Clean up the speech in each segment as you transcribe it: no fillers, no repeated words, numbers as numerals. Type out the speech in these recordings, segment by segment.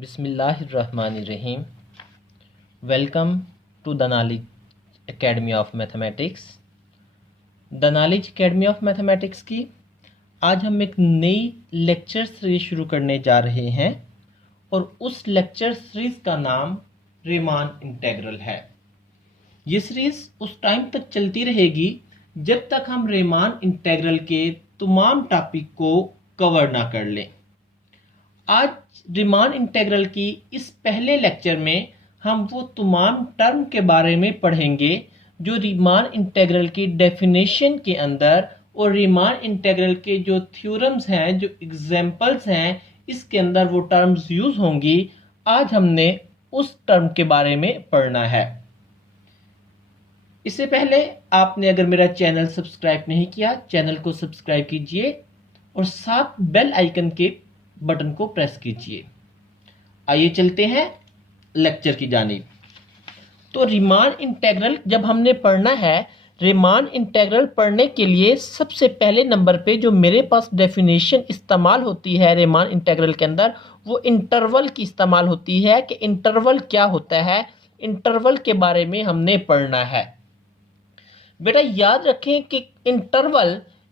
बिस्मिल्लाहिर्रहमानिर्रहीम। Welcome to the knowledge academy of mathematics. The knowledge academy of mathematics की आज हम एक नई लेक्चर सीरीज शुरू करने जा रहे हैं और उस लेक्चर सीरीज का नाम रीमान इंटीग्रल है। ये सीरीज उस टाइम तक चलती रहेगी जब तक हम रीमान इंटीग्रल के तमाम टॉपिक को कवर ना कर लें। आज रीमान इंटीग्रल की इस पहले लेक्चर में हम वो तमाम टर्म के बारे में पढ़ेंगे जो रीमान इंटीग्रल की डेफिनेशन के अंदर और रीमान इंटीग्रल के जो थ्योरम्स हैं, जो एग्जांपल्स हैं, इसके अंदर वो टर्म्स यूज होंगी। आज हमने उस टर्म के बारे में पढ़ना है। इससे पहले आपने अगर मेरा चैनल सब्सक्राइब नहीं किया, चैनल को सब्सक्राइब कीजिए और साथ बेल आइकन के बटन को प्रेस कीजिए। आइए चलते हैं लेक्चर की जानिब। तो रीमान इंटीग्रल जब हमने पढ़ना है, रीमान इंटीग्रल पढ़ने के लिए सबसे पहले नंबर पे जो मेरे पास डेफिनेशन इस्तेमाल होती है रीमान इंटीग्रल के अंदर, वो इंटरवल की इस्तेमाल होती है कि इंटरवल क्या होता है। इंटरवल के बारे में हमने पढ़ना है। बेटा याद रखें कि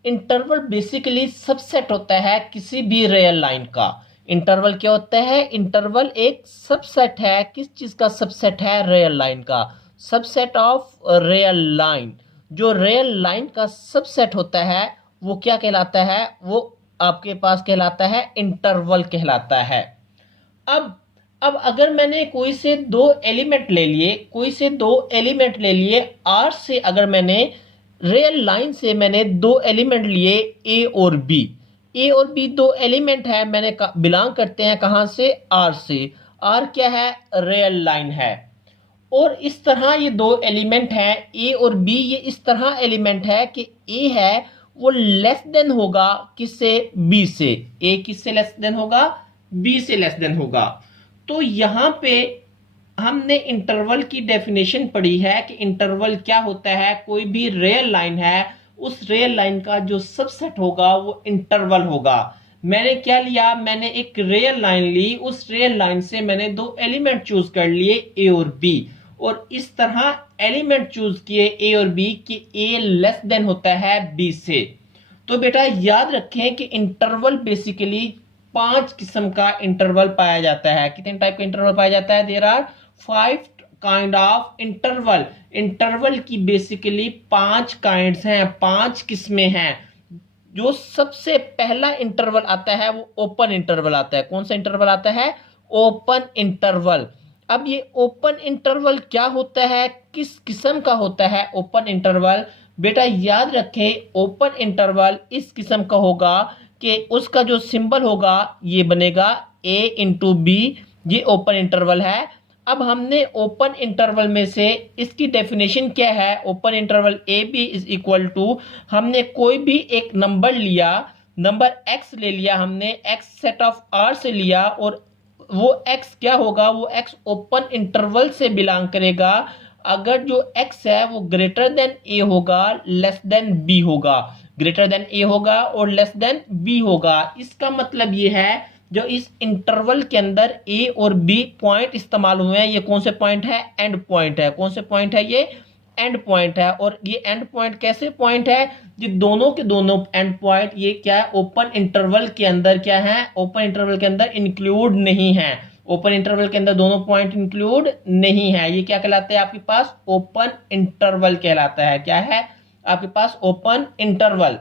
इंटरवल बेसिकली सबसेट होता है किसी भी रियल लाइन का। इंटरवल क्या होता है? इंटरवल एक सबसेट है। किस चीज का सबसेट है? रियल लाइन का। Subset of real line. जो रियल लाइन का सबसेट होता है वो क्या कहलाता है? वो आपके पास कहलाता है इंटरवल कहलाता है। अब अगर मैंने कोई से दो एलिमेंट ले लिए आर से, अगर मैंने रियल लाइन से मैंने दो एलिमेंट लिए ए और बी दो एलिमेंट है, मैंने बिलोंग करते हैं कहां से? आर से। आर क्या है? रियल लाइन है। और इस तरह ये दो एलिमेंट हैं ए और बी। ये इस तरह एलिमेंट है कि ए है वो लेस देन होगा किससे? बी से। ए किससे लेस देन होगा? बी से लेस देन होगा। तो यहां पे हमने इंटरवल की डेफिनेशन पढ़ी है कि इंटरवल क्या होता है। कोई भी रियल लाइन है, उस रियल लाइन का जो सबसेट होगा वो इंटरवल होगा। मैंने क्या लिया? मैंने एक रियल लाइन ली, उस रियल लाइन से मैंने दो एलिमेंट चूज कर लिए ए और बी, और इस तरह एलिमेंट चूज किए ए और बी कि ए लेस देन होता है बी से। तो बेटा याद रखें कि इंटरवल बेसिकली 5 किस्म का इंटरवल पाया जाता है। कितने टाइप का इंटरवल पाया जाता है? There are 5 kind of interval. Interval की बेसिकली 5 काइंड्स हैं, 5 किस्में हैं। जो सबसे पहला इंटरवल आता है वो ओपन इंटरवल आता है। कौन सा इंटरवल आता है? Open interval. अब ये ओपन इंटरवल क्या होता है? किस किस्म का होता है ओपन इंटरवल? बेटा याद रखें, ओपन इंटरवल इस किस्म का होगा कि उसका जो सिंबल होगा ये बनेगा a इंटू बी। ये ओपन इंटरवल है। अब हमने ओपन इंटरवल में से इसकी डेफिनेशन क्या है? Open interval A B is equal to, हमने कोई भी एक नंबर लिया, नंबर x ले लिया, हमने x सेट ऑफ r से लिया, और वो x क्या होगा? वो x ओपन इंटरवल से बिलोंग करेगा अगर जो x है वो ग्रेटर देन a होगा, लेस देन b होगा। ग्रेटर देन a होगा और लेस देन b होगा। इसका मतलब ये है जो इस इंटरवल के अंदर a और b पॉइंट इस्तेमाल हुए हैं, ये कौन से पॉइंट है? एंड पॉइंट है। कौन से पॉइंट है? ये एंड पॉइंट है। और ये एंड पॉइंट कैसे पॉइंट है? ये दोनों के दोनों एंड पॉइंट ये क्या है? ओपन इंटरवल के अंदर क्या है? ओपन इंटरवल के अंदर इंक्लूड नहीं है। ओपन इंटरवल के अंदर दोनों पॉइंट इंक्लूड नहीं है। ये क्या कहलाता है आपके पास? ओपन इंटरवल कहलाता है। क्या है आपके पास? Open interval.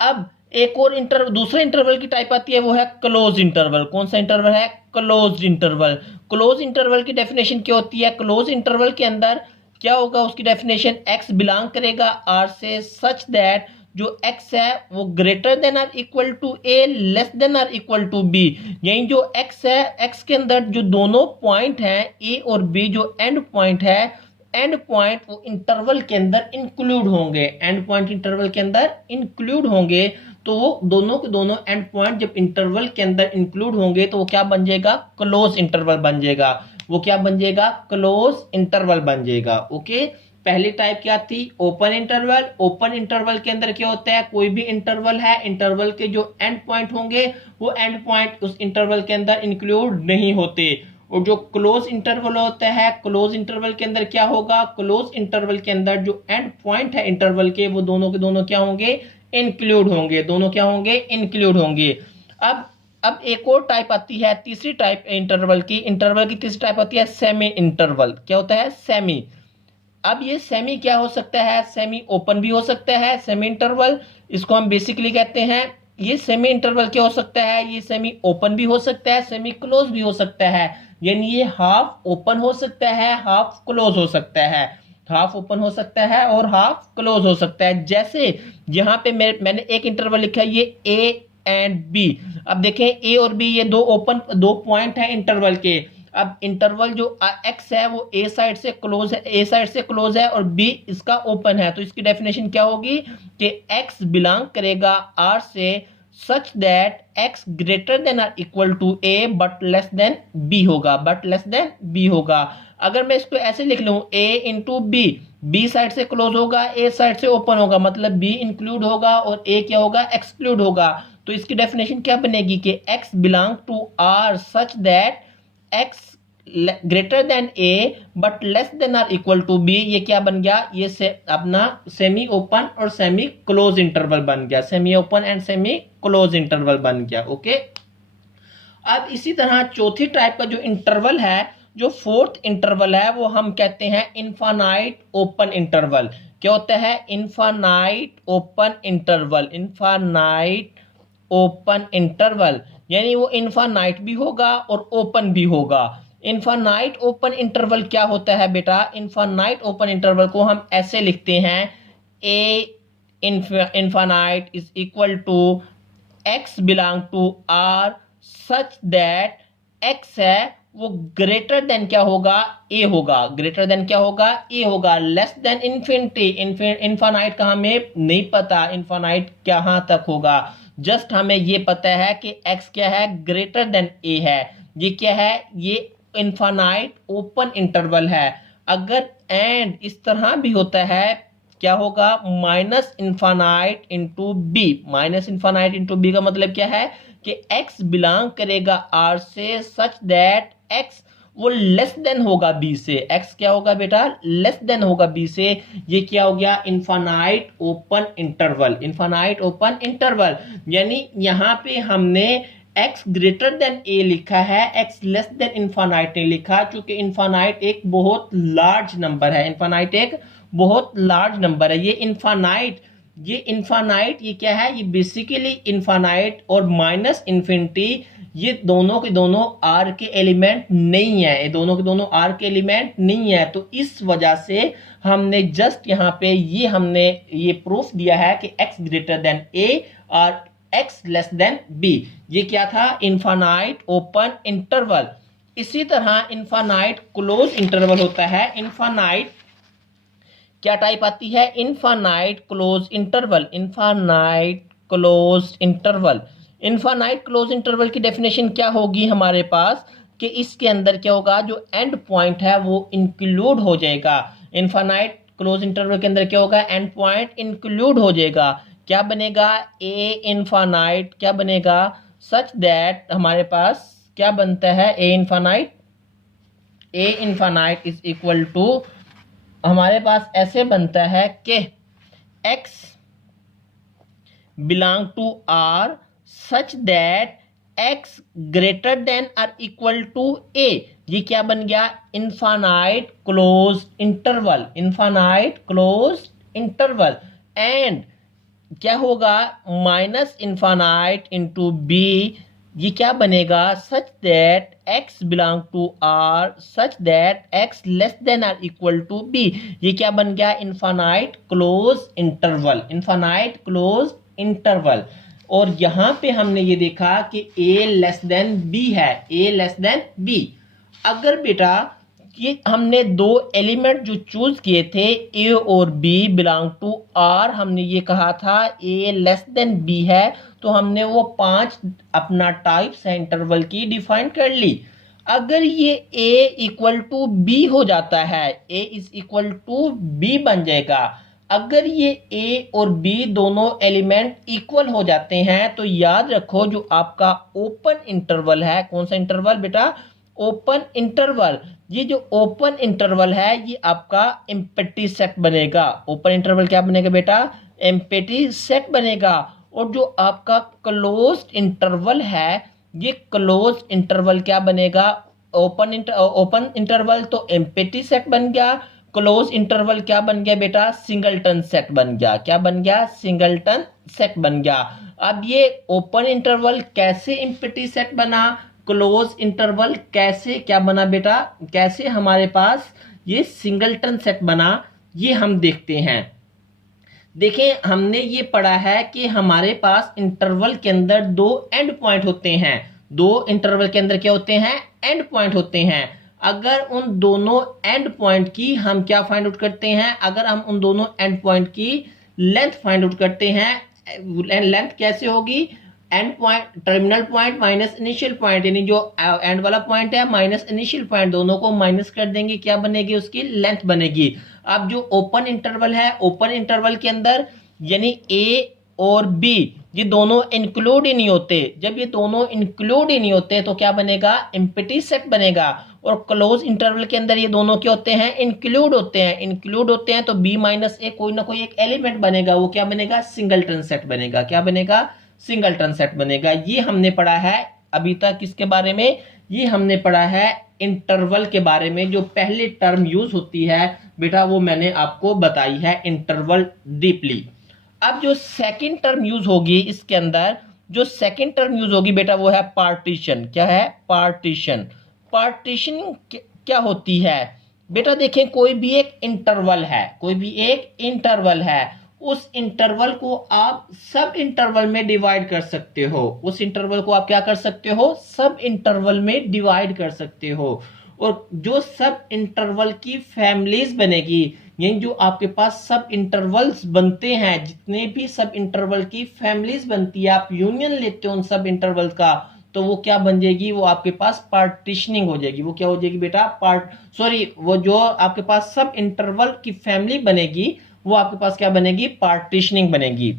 अब एक और दूसरे इंटरवल की टाइप आती है, वो है क्लोज इंटरवल। कौन सा इंटरवल है? Close interval. क्लोज इंटरवल की डेफिनेशन क्या होती है? क्लोज इंटरवल के अंदर क्या होगा? उसकी डेफिनेशन x बिलोंग करेगा r से, सच दैट जो x है वो greater than or equal to a, less than or equal to b। यही जो x है, x के अंदर जो दोनों पॉइंट हैं a और b, जो एंड पॉइंट है, एंड पॉइंट वो इंटरवल के अंदर इंक्लूड होंगे। एंड पॉइंट इंटरवल के अंदर इंक्लूड होंगे, तो वो दोनों के दोनों एंड पॉइंट जब इंटरवल के अंदर इंक्लूड होंगे तो वो क्या बन जाएगा? क्लोज इंटरवल बन जाएगा। वो क्या बन जाएगा? क्लोज इंटरवल बन जाएगा। ओके, पहली टाइप क्या थी, ओपन इंटरवल। ओपन इंटरवल के अंदर क्या होता है, कोई भी इंटरवल है, इंटरवल के जो एंड पॉइंट होंगे वो एंड पॉइंट उस इंटरवल के अंदर इंक्लूड नहीं होते। और जो क्लोज इंटरवल होता है, क्लोज इंटरवल के अंदर क्या होगा, क्लोज इंटरवल के अंदर जो एंड पॉइंट है इंटरवल के, वो दोनों के दोनों क्या होंगे, इंक्लूड होंगे, दोनों क्या होंगे, इंक्लूड होंगे। अब एक और टाइप आती है, तीसरी टाइप इंटरवल की तीसरी टाइप आती है सेमी इंटरवल। क्या होता है, सेमी। अब ये सेमी क्या हो सकता है, सेमी ओपन भी हो सकता है सेमी इंटरवल, इसको हम बेसिकली कहते हैं। ये सेमी इंटरवल क्या हो सकता है, ये सेमी ओपन भी हो सकता है, सेमी क्लोज भी हो सकता है। यानी ये हाफ ओपन हो सकता है, हाफ क्लोज हो सकता है, हाफ ओपन हो सकता है और हाफ क्लोज हो सकता है। जैसे यहां पे मैंने एक इंटरवल लिखा है, ये ए एंड बी। अब देखें ए और बी ये दो पॉइंट है इंटरवल के। अब इंटरवल जो एक्स है वो ए साइड से क्लोज है, ए साइड से क्लोज है और बी इसका ओपन है। तो इसकी डेफिनेशन क्या होगी कि एक्स बिलोंग करेगा आर से such that X greater than or equal to A but less than B होगा, बट लेस देन बी होगा। अगर मैं इसको ऐसे लिख लूं, A into B, B side से क्लोज होगा, ए साइड से ओपन होगा, मतलब बी इंक्लूड होगा और ए क्या होगा, एक्सक्लूड होगा। तो इसकी डेफिनेशन क्या बनेगी कि X belong to R such that X greater than A but less than or equal to B. ये क्या बन गया, ये अपना सेमी ओपन और सेमी क्लोज इंटरवल बन गया, semi open and semi close interval बन गया। ओके। अब इसी तरह चौथी टाइप का जो इंटरवल है, जो फोर्थ इंटरवल है, वो हम कहते हैं इनफानाइट ओपन इंटरवल। क्या होता है, infinite open interval, infinite open interval. यानी वो इनफानाइट भी होगा और ओपन भी होगा। इनफानाइट ओपन इंटरवल क्या होता है बेटा, इनफानाइट ओपन इंटरवल को हम ऐसे लिखते हैं, A infinite is equal to X belong to R such that X है वो ग्रेटर देन क्या होगा, ए होगा, ग्रेटर देन क्या होगा, ए होगा, लेस देन इन्फिनिटी। इनफानाइट का हमें नहीं पता, इनफानाइट कहां तक होगा, जस्ट हमें ये पता है कि x क्या है, ग्रेटर देन a है। ये क्या है, ये इनफानाइट ओपन इंटरवल है। अगर एंड इस तरह भी होता है, क्या होगा, minus infinite into B. Minus infinite into B का मतलब क्या है कि x बिलोंग करेगा r से सच दैट x वो लेस देन होगा b से। x क्या होगा बेटा, लेस देन होगा b से। ये क्या हो गया, infinite open interval, infinite open interval. यानी यहां पे हमने x ग्रेटर देन a लिखा है, x लेस देन इनफानाइट नहीं लिखा, क्योंकि इनफानाइट एक बहुत लार्ज नंबर है, इनफानाइट एक बहुत लार्ज नंबर है। ये इनफानाइट ये क्या है, ये बेसिकली इनफानाइट और माइनस इन्फिनिटी, ये दोनों के दोनों आर के एलिमेंट नहीं है, ये दोनों के दोनों आर के एलिमेंट नहीं है। तो इस वजह से हमने जस्ट यहाँ पे हमने ये प्रूफ दिया है कि x ग्रेटर देन a और x लेस देन b। ये क्या था, इनफानाइट ओपन इंटरवल। इसी तरह इनफानाइट क्लोज इंटरवल होता है। इनफानाइट क्या टाइप आती है, infinite close interval, infinite close interval. Infinite close interval की डेफिनेशन क्या होगी हमारे पास कि इसके अंदर क्या होगा, जो एंड पॉइंट है वो इंक्लूड हो जाएगा। इनफानाइट क्लोज इंटरवल के अंदर क्या होगा, एंड पॉइंट इंक्लूड हो जाएगा। क्या बनेगा, ए इनफानाइट क्या बनेगा, सच दैट हमारे पास क्या बनता है, A infinite is equal to, हमारे पास ऐसे बनता है कि x belong to r such that x greater than or equal to a। ये क्या बन गया, infinite close interval, infinite close interval. And क्या होगा, माइनस इनफानाइट इंटू b। ये क्या बनेगा, such that x belong to r such that x less than or equal to b। ये क्या बन गया, infinite close interval, infinite close interval. और यहां पे हमने ये देखा कि a लेस देन b है, a लेस देन b। अगर बेटा ये हमने दो एलिमेंट जो चूज किए थे, a और b बिलोंग टू r, हमने ये कहा था a लेस देन b है, तो हमने वो 5 अपना टाइप्स है इंटरवल की डिफाइन कर ली। अगर ये a इक्वल टू बी हो जाता है, a is equal to B बन जाएगा। अगर ये a और b दोनों एलिमेंट इक्वल हो जाते हैं तो याद रखो जो आपका ओपन इंटरवल है, कौन सा इंटरवल बेटा, ओपन इंटरवल, ये जो ओपन इंटरवल है ये आपका एम्प्टी सेट बनेगा। ओपन इंटरवल क्या बनेगा बेटा, एम्प्टी सेट बनेगा। और जो आपका क्लोज्ड इंटरवल है ये क्लोज इंटरवल क्या बनेगा, ओपन इंटरवल तो एम्प्टी सेट बन गया, क्लोज इंटरवल क्या बन गया बेटा, सिंगलटन सेट बन गया। क्या बन गया, सिंगलटन सेट बन गया। अब ये ओपन इंटरवल कैसे एम्प्टी सेट बना, क्लोज इंटरवल कैसे क्या बना बेटा, कैसे हमारे पास ये सिंगलटन सेट बना, ये हम देखते हैं। देखें हमने ये पढ़ा है कि हमारे पास इंटरवल के अंदर दो एंड पॉइंट होते हैं। दो इंटरवल के अंदर क्या होते हैं, एंड पॉइंट होते हैं। अगर उन दोनों एंड पॉइंट की हम क्या फाइंड आउट करते हैं, अगर हम उन दोनों एंड पॉइंट की लेंथ फाइंड आउट करते हैं, लेंथ कैसे होगी, and point terminal point minus initial point, यानी जो एंड वाला पॉइंट है माइनस इनिशियल पॉइंट, दोनों को माइनस कर देंगे, क्या बनेगी, उसकी लेंथ बनेगी। अब जो ओपन इंटरवल है, ओपन इंटरवल के अंदर यानी ए और बी ये दोनों इंक्लूड ही नहीं होते। जब ये दोनों इंक्लूड ही नहीं होते तो क्या बनेगा, एम्प्टी सेट बनेगा। और क्लोज इंटरवल के अंदर ये दोनों क्या होते हैं, इंक्लूड होते हैं। इंक्लूड होते हैं तो बी माइनस ए कोई ना कोई एक एलिमेंट बनेगा, वो क्या बनेगा, सिंगलटन सेट बनेगा। क्या बनेगा, सिंगलटन सेट बनेगा। ये हमने पढ़ा है अभी तक किसके बारे में, ये हमने पढ़ा है इंटरवल के बारे में। जो पहली टर्म यूज होती है बेटा वो मैंने आपको बताई है, इंटरवल डीपली। अब जो सेकंड टर्म यूज होगी इसके अंदर, जो सेकंड टर्म यूज होगी बेटा वो है पार्टीशन। क्या है, पार्टीशन। पार्टीशन क्या होती है बेटा, देखें कोई भी एक इंटरवल है, कोई भी एक इंटरवल है, उस इंटरवल को आप सब इंटरवल में डिवाइड कर सकते हो। उस इंटरवल को आप क्या कर सकते हो, सब इंटरवल में डिवाइड कर सकते हो। और जो सब इंटरवल की फैमिलीज बनेगी, यानी जो आपके पास सब इंटरवल्स बनते हैं, जितने भी सब इंटरवल की फैमिलीज बनती है, आप यूनियन लेते हो उन सब इंटरवल्स का, तो वो क्या बन जाएगी, वो आपके पास पार्टीशनिंग हो जाएगी। वो क्या हो जाएगी बेटा, वो जो आपके पास सब इंटरवल की फैमिली बनेगी वो आपके पास क्या बनेगी, पार्टीशनिंग बनेगी।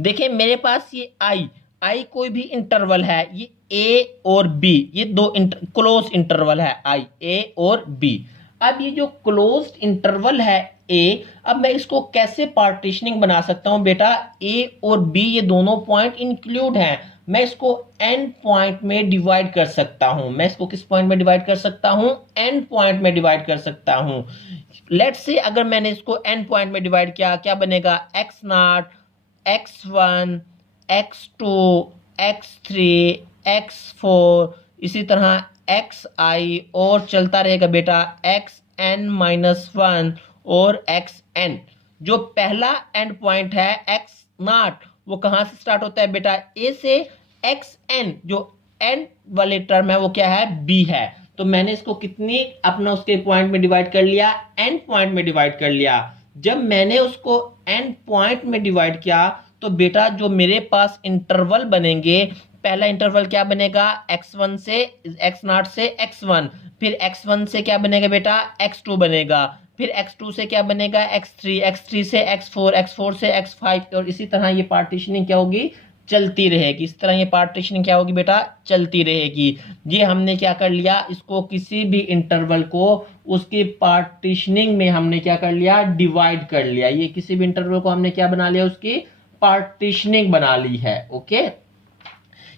देखिए मेरे पास ये आई कोई भी इंटरवल है, ये ए और बी, ये दो क्लोज इंटरवल है, आई ए और बी। अब ये जो क्लोज्ड इंटरवल है ए, अब मैं इसको कैसे पार्टीशनिंग बना सकता हूं बेटा, ए और बी ये दोनों पॉइंट इंक्लूड हैं, मैं इसको एंड पॉइंट में डिवाइड कर सकता हूं। मैं इसको किस पॉइंट में डिवाइड कर सकता हूं, एंड पॉइंट में डिवाइड कर सकता हूं। लेट्स से अगर मैंने इसको एंड पॉइंट में डिवाइड किया, क्या बनेगा, x not, x1, x2, x3, x4, इसी तरह xi और चलता रहेगा बेटा xn-1 और xn। जो पहला एंड पॉइंट है x0 वो कहां से स्टार्ट होता है बेटा, a से, xn जो एंड वाले टर्म है वो क्या है, b है। तो मैंने इसको कितनी अपना उसके पॉइंट में डिवाइड कर लिया, एंड पॉइंट में डिवाइड कर लिया। जब मैंने उसको एंड पॉइंट में डिवाइड किया तो बेटा जो मेरे पास इंटरवल बनेंगे, पहला इंटरवल क्या बनेगा, x1 से x0 से x1, फिर x1 से क्या बनेगा बेटा, x2 बनेगा, फिर x2 से क्या बनेगा, x3, x3 से x4, x4 से x5, और इसी तरह ये पार्टीशनिंग क्या होगी, चलती रहेगी। इस तरह ये पार्टीशनिंग क्या होगी बेटा, चलती रहेगी। ये हमने क्या कर लिया, इसको किसी भी इंटरवल को उसके पार्टीशनिंग में हमने क्या कर लिया, डिवाइड कर लिया। ये किसी भी इंटरवल को हमने क्या बना लिया, उसकी पार्टीशनिंग बना ली है। ओके,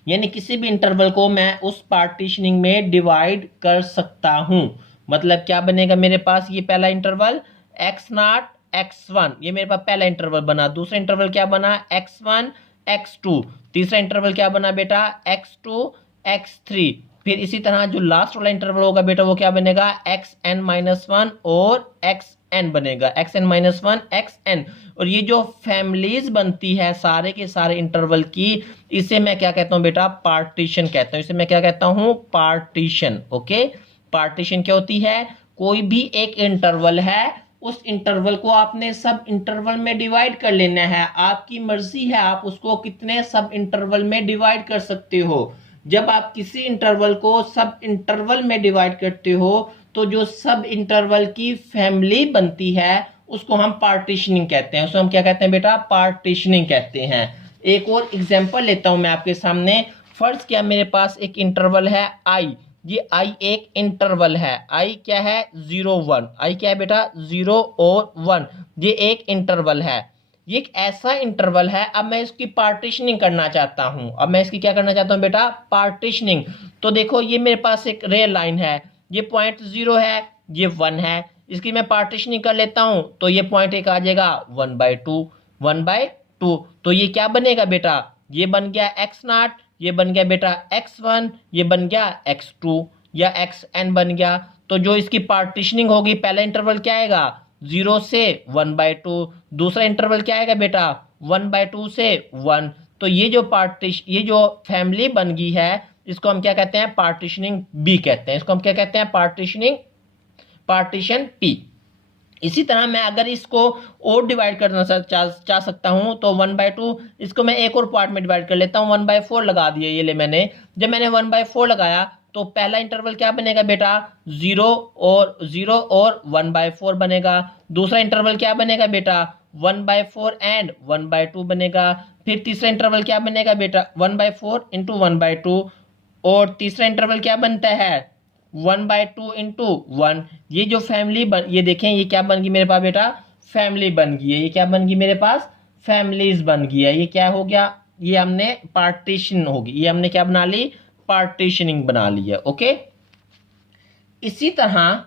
यानी किसी भी इंटरवल को मैं उस पार्टीशनिंग में डिवाइड कर सकता हूं। मतलब क्या बनेगा मेरे पास, ये पहला इंटरवल x0 x1, ये मेरे पास पहला इंटरवल बना। दूसरा इंटरवल क्या बना, x1 x2, तीसरा इंटरवल क्या बना बेटा, x2 x3, फिर इसी तरह जो लास्ट वाला इंटरवल होगा बेटा वो क्या बनेगा, xn-1 और xn बनेगा, xn-1 xn। और ये जो फैमिलीज बनती है सारे के सारे इंटरवल की, इसे मैं क्या कहता हूं बेटा, पार्टीशन कहता हूं। इसे मैं क्या कहता हूं, पार्टीशन। ओके, पार्टीशन क्या होती है, कोई भी एक इंटरवल है, उस इंटरवल को आपने सब इंटरवल में डिवाइड कर लेना है। आपकी मर्जी है, आप उसको कितने सब इंटरवल में डिवाइड कर सकते हो। जब आप किसी इंटरवल को सब इंटरवल में डिवाइड करते हो तो जो सब इंटरवल की फैमिली बनती है उसको हम पार्टीशनिंग कहते हैं। उसको हम क्या कहते हैं बेटा? पार्टीशनिंग कहते हैं। एक और एग्जांपल लेता हूं मैं आपके सामने। फर्ज क्या, मेरे पास एक इंटरवल है आई। ये आई एक इंटरवल है। आई क्या है? 0 1। आई क्या है बेटा? 0 और 1। ये एक इंटरवल है। ये एक ऐसा इंटरवल है। अब मैं इसकी पार्टीशनिंग करना चाहता हूं। अब मैं इसकी क्या करना चाहता हूं बेटा? पार्टीशनिंग। तो देखो ये मेरे पास एक रेल लाइन है। ये पॉइंट 0 है, ये 1 है। इसकी मैं पार्टीशनिंग कर लेता हूं तो ये पॉइंट एक आ जाएगा 1/2। 1/2। तो ये क्या बनेगा बेटा? ये बन गया x0, ये बन गया बेटा x1, ये बन गया x2 या xn बन गया। तो जो इसकी पार्टीशनिंग होगी, पहला इंटरवल क्या आएगा? 0 से 1/2। दूसरा इंटरवल क्या आएगा बेटा? 1/2 से 1। तो ये जो फैमिली बन गई है इसको हम क्या कहते हैं? पार्टीशनिंग बी कहते हैं। इसको हम क्या कहते हैं? Partition P. इसी तरह मैं अगर इसको और डिवाइड करना चाह सकता हूं तो 1/2 इसको मैं एक और पार्ट में डिवाइड कर लेता हूं। 1/4 लगा दिए ये ले मैंने। जब मैंने 1/4 लगाया तो पहला इंटरवल क्या बनेगा बेटा? 0 और 1/4 बनेगा। दूसरा इंटरवल क्या बनेगा बेटा? 1/4 एंड 1/2 बनेगा। फिर तीसरा इंटरवल क्या बनेगा बेटा? 1/4 इंटू 1/2। और तीसरा इंटरवल क्या बनता है? 1/2 इंटू 1। ये जो फैमिली ये देखें, ये क्या बन गई मेरे पास बेटा? फैमिली बन गई है। ये क्या बन गई मेरे पास? फैमिलीज बन गई है। ये क्या हो गया? ये हमने पार्टीशन होगी। ये हमने क्या बना ली? पार्टीशनिंग बना ली है। ओके। इसी तरह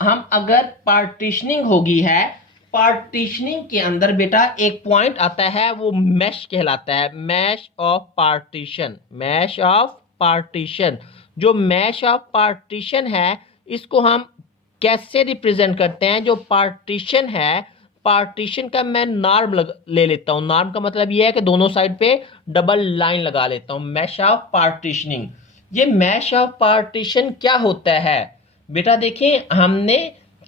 हम अगर पार्टीशनिंग होगी है, पार्टीशनिंग के अंदर बेटा एक पॉइंट आता है, वो मैश कहलाता है। Mesh of partition. Mesh of partition. जो मैश ऑफ पार्टीशन है इसको हम कैसे रिप्रेजेंट करते हैं? जो पार्टीशन है, पार्टीशन का मैं नॉर्म ले लेता हूं। नॉर्म का मतलब यह है कि दोनों साइड पे डबल लाइन लगा लेता हूं। Mesh of partitioning. ये मैश ऑफ पार्टीशन क्या होता है बेटा? देखें, हमने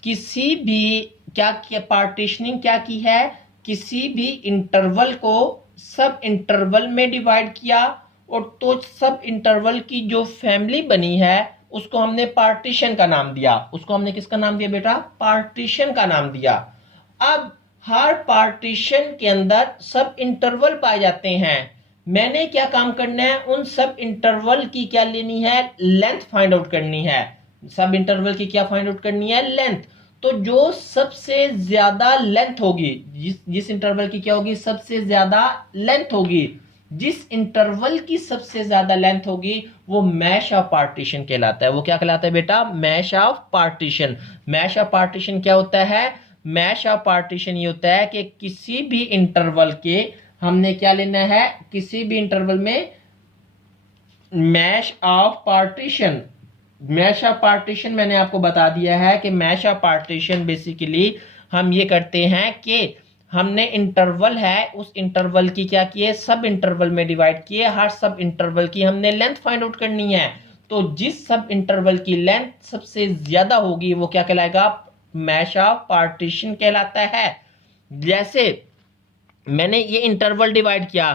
किसी भी क्या पार्टीशनिंग क्या की है? किसी भी इंटरवल को सब इंटरवल में डिवाइड किया और तो सब इंटरवल की जो फैमिली बनी है उसको हमने पार्टीशन का नाम दिया। उसको हमने किसका नाम दिया बेटा? पार्टीशन का नाम दिया। अब हर पार्टीशन के अंदर सब इंटरवल पाए जाते हैं। मैंने क्या काम करना है? उन सब इंटरवल की क्या लेनी है? लेंथ फाइंड आउट करनी है। सब इंटरवल की क्या फाइंड आउट करनी है? लेंथ। तो जो सबसे ज्यादा लेंथ होगी, जिस इंटरवल की क्या होगी? सबसे ज्यादा लेंथ होगी। जिस इंटरवल की सबसे ज्यादा लेंथ होगी वो मैश ऑफ पार्टीशन कहलाता है। वो क्या कहलाता है बेटा? Mesh of partition. Mesh of partition क्या होता है? मैश ऑफ पार्टीशन ये होता है कि किसी भी इंटरवल के हमने क्या लेना है? किसी भी इंटरवल में mesh of partition. Mesh of partition मैंने आपको बता दिया है कि मैश ऑफ पार्टीशन बेसिकली हम ये करते हैं कि हमने इंटरवल है, उस इंटरवल की क्या किए? सब इंटरवल में डिवाइड किए। हर सब इंटरवल की हमने लेंथ फाइंड आउट करनी है। तो जिस सब इंटरवल की लेंथ सबसे ज्यादा होगी वो क्या कहलाएगा? मैश ऑफ पार्टीशन कहलाता है। जैसे मैंने ये इंटरवल डिवाइड किया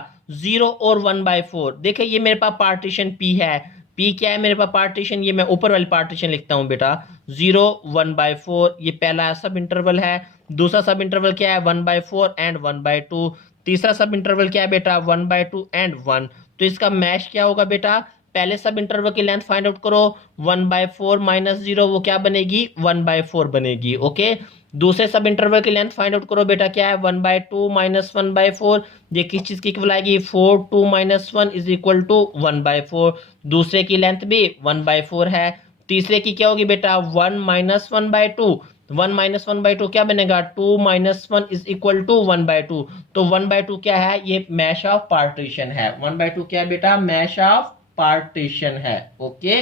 0 और 1/4। देखिए ये मेरे पास पार्टीशन पी है। पी क्या है मेरे पास? पार्टीशन। ये मैं ऊपर वाली पार्टीशन लिखता हूं बेटा। 0 1/4 ये पहला सब इंटरवल है। दूसरा सब इंटरवल क्या है? 1/4 एंड 1/2। तीसरा सब इंटरवल क्या है बेटा? 1/2 एंड 1। तो इसका मैश क्या होगा बेटा? पहले सब इंटरवल की लेंथ फाइंड आउट करो। 1/4 माइनस 0 वो क्या बनेगी? 1/4 बनेगी। ओके। दूसरे सब इंटरवल की लेंथ फाइंड आउट करो बेटा। क्या है? 1/2 माइनस 1/4। ये किस चीज की इक्वल आएगी? 4 2 माइनस 1 इज इक्वल टू 1/4। दूसरे की लेंथ भी 1/4 है। तीसरे की क्या होगी बेटा? 1 माइनस 1/2। 1 माइनस 1/2 क्या बनेगा? 2 माइनस 1 इज इक्वल टू 1/2। तो 1/2 क्या है? ये मैश ऑफ पार्टीशन है। 1/2 क्या है बेटा? मैश ऑफ पार्टीशन है। ओके।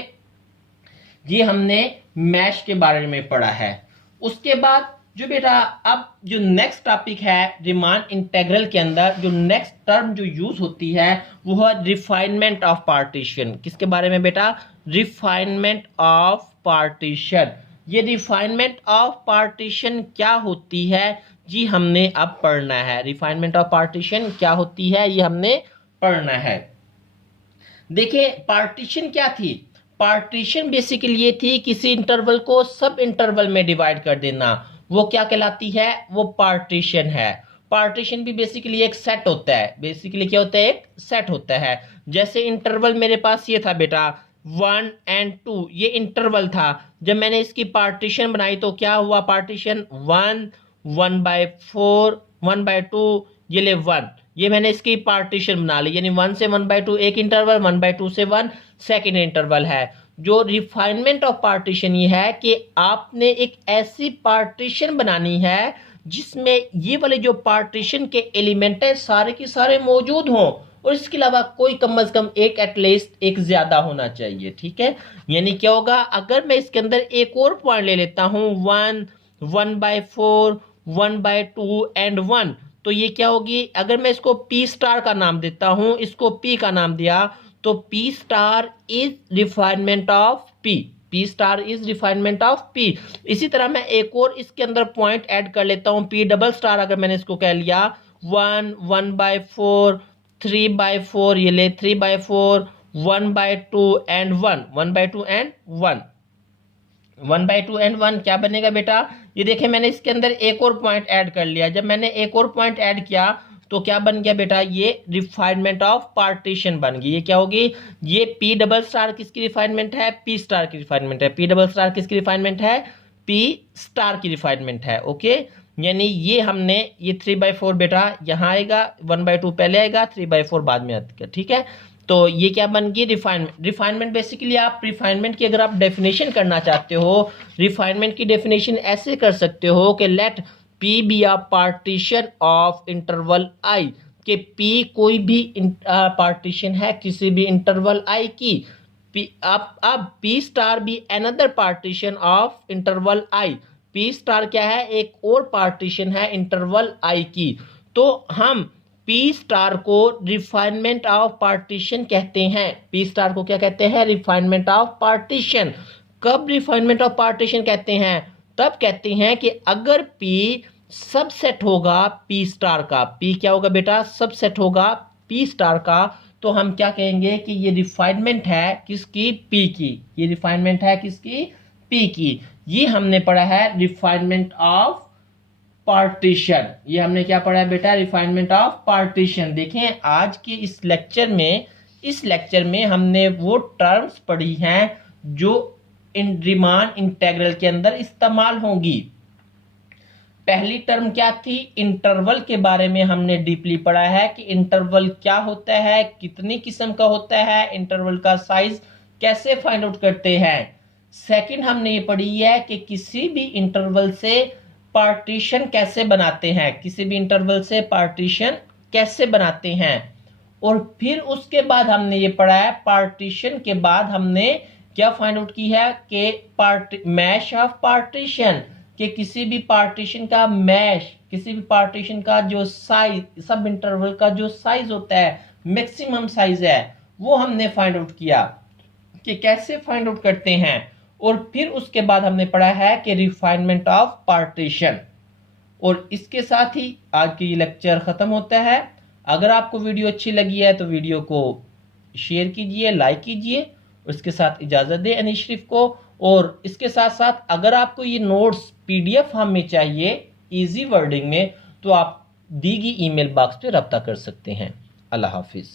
ये हमने मैश के बारे में पढ़ा है। उसके बाद जो बेटा अब जो नेक्स्ट टॉपिक है रीमान इंटीग्रल के अंदर जो नेक्स्ट टर्म जो यूज होती है वो है रिफाइनमेंट ऑफ पार्टीशन। किसके बारे में बेटा? Refinement of partition. ये रिफाइनमेंट ऑफ पार्टीशन क्या होती है जी हमने अब पढ़ना है। रिफाइनमेंट ऑफ पार्टीशन क्या होती है ये हमने पढ़ना है। देखिए पार्टीशन क्या थी, पार्टीशन बेसिकली ये थी किसी इंटरवल को सब इंटरवल में डिवाइड कर देना, वो क्या कहलाती है, वो पार्टीशन है। पार्टीशन भी बेसिकली एक सेट होता है, बेसिकली क्या होता है, एक सेट होता है। जैसे इंटरवल मेरे पास ये था बेटा 1 and 2, ये इंटरवल था, जब मैंने इसकी पार्टीशन बनाई तो क्या हुआ, पार्टीशन 1, 1/4, 1/2, ये ले 1, ये मैंने इसकी पार्टीशन बना ली, यानी 1 से 1/2 एक इंटरवल, 1/2 से 1 सेकेंड इंटरवल है। जो रिफाइनमेंट ऑफ पार्टीशन ये है कि आपने एक ऐसी पार्टीशन बनानी है जिसमें ये वाले जो पार्टीशन के एलिमेंट है सारे के सारे मौजूद हों, और इसके अलावा कोई कम से कम एक एटलीस्ट एक ज्यादा होना चाहिए, ठीक है। यानी क्या होगा, अगर मैं इसके अंदर एक और पॉइंट ले लेता हूं 1, 1/4, 1/2 एंड 1, तो ये क्या होगी, अगर मैं इसको पी स्टार का नाम देता हूं, इसको पी का नाम दिया, तो P star is refinement of P, P star is refinement of P. इसी तरह मैं एक और इसके अंदर पॉइंट ऐड कर लेता हूं, पी डबल स्टार, अगर मैंने इसको कह लिया 1, 1/4, 3/4, ये ले 3/4, 1/2 एंड 1, 1/2 एंड 1, 1/2 एंड 1 क्या बनेगा बेटा, ये देखें मैंने इसके अंदर एक और पॉइंट ऐड कर लिया, जब मैंने एक और पॉइंट ऐड किया तो क्या बन गया बेटा, ये रिफाइनमेंट ऑफ पार्टीशन बन गई। ये क्या होगी, ये पी डबल स्टार किसकी रिफाइनमेंट है, पी स्टार की रिफाइनमेंट है, पी डबल स्टार किसकी रिफाइनमेंट है, पी स्टार की रिफाइनमेंट है, ओके। यानी ये हमने ये 3/4 बेटा यहाँ आएगा, 1/2 पहले आएगा, 3/4 बाद में आएगा, ठीक है। तो ये क्या बन गई, रिफाइनमेंट। रिफाइनमेंट बेसिकली आप रिफाइनमेंट की अगर आप डेफिनेशन करना चाहते हो, रिफाइनमेंट की डेफिनेशन ऐसे कर सकते हो कि let P be a partition of interval I, कि पी कोई भी पार्टीशन है किसी भी इंटरवल आई की, अब पी स्टार भी another partition of interval I, P star क्या है, एक और पार्टीशन है इंटरवल आई की। तो हम पी स्टार को रिफाइनमेंट ऑफ पार्टीशन कहते हैं, पी स्टार को क्या कहते हैं, रिफाइनमेंट ऑफ पार्टीशन। कब रिफाइनमेंट ऑफ पार्टीशन कहते हैं, तब कहते हैं कि अगर पी सबसेट होगा पी स्टार का, पी क्या होगा बेटा, सबसेट होगा पी स्टार का, तो हम क्या कहेंगे कि ये रिफाइनमेंट है किसकी, पी की, ये रिफाइनमेंट है किसकी, पी की। ये हमने पढ़ा है रिफाइनमेंट ऑफ पार्टीशन, ये हमने क्या पढ़ा है बेटा, रिफाइनमेंट ऑफ पार्टीशन। देखें आज के इस लेक्चर में हमने वो टर्म्स पढ़ी हैं जो रीमान इंटीग्रल के अंदर इस्तेमाल होंगी। पहली टर्म क्या थी, इंटरवल के बारे में हमने डीपली पढ़ा है कि इंटरवल क्या होता है, कितनी किस्म का होता है, इंटरवल का साइज कैसे फाइंड आउट करते हैं। सेकंड हमने ये पढ़ी है कि किसी भी इंटरवल से पार्टीशन कैसे बनाते हैं, किसी भी इंटरवल से पार्टीशन कैसे बनाते हैं। और फिर उसके बाद हमने ये पढ़ा है, पार्टीशन के बाद हमने क्या फाइंड आउट की है कि मैश ऑफ पार्टीशन, कि किसी भी पार्टीशन का मैश, किसी भी पार्टीशन का जो साइज, सब इंटरवल का जो साइज होता है, मैक्सिमम साइज है, वो हमने फाइंड आउट किया कि कैसे फाइंड आउट करते हैं। और फिर उसके बाद हमने पढ़ा है कि रिफाइनमेंट ऑफ पार्टीशन। और इसके साथ ही आज की ये लेक्चर खत्म होता है। अगर आपको वीडियो अच्छी लगी है तो वीडियो को शेयर कीजिए, लाइक कीजिए, उसके साथ इजाजत दें अनीश शरीफ को। और इसके साथ साथ अगर आपको ये नोट्स पीडीएफ फॉर्म में चाहिए इजी वर्डिंग में, तो आप दी गई ईमेल बॉक्स पे रब्ता कर सकते हैं। अल्लाह हाफिज।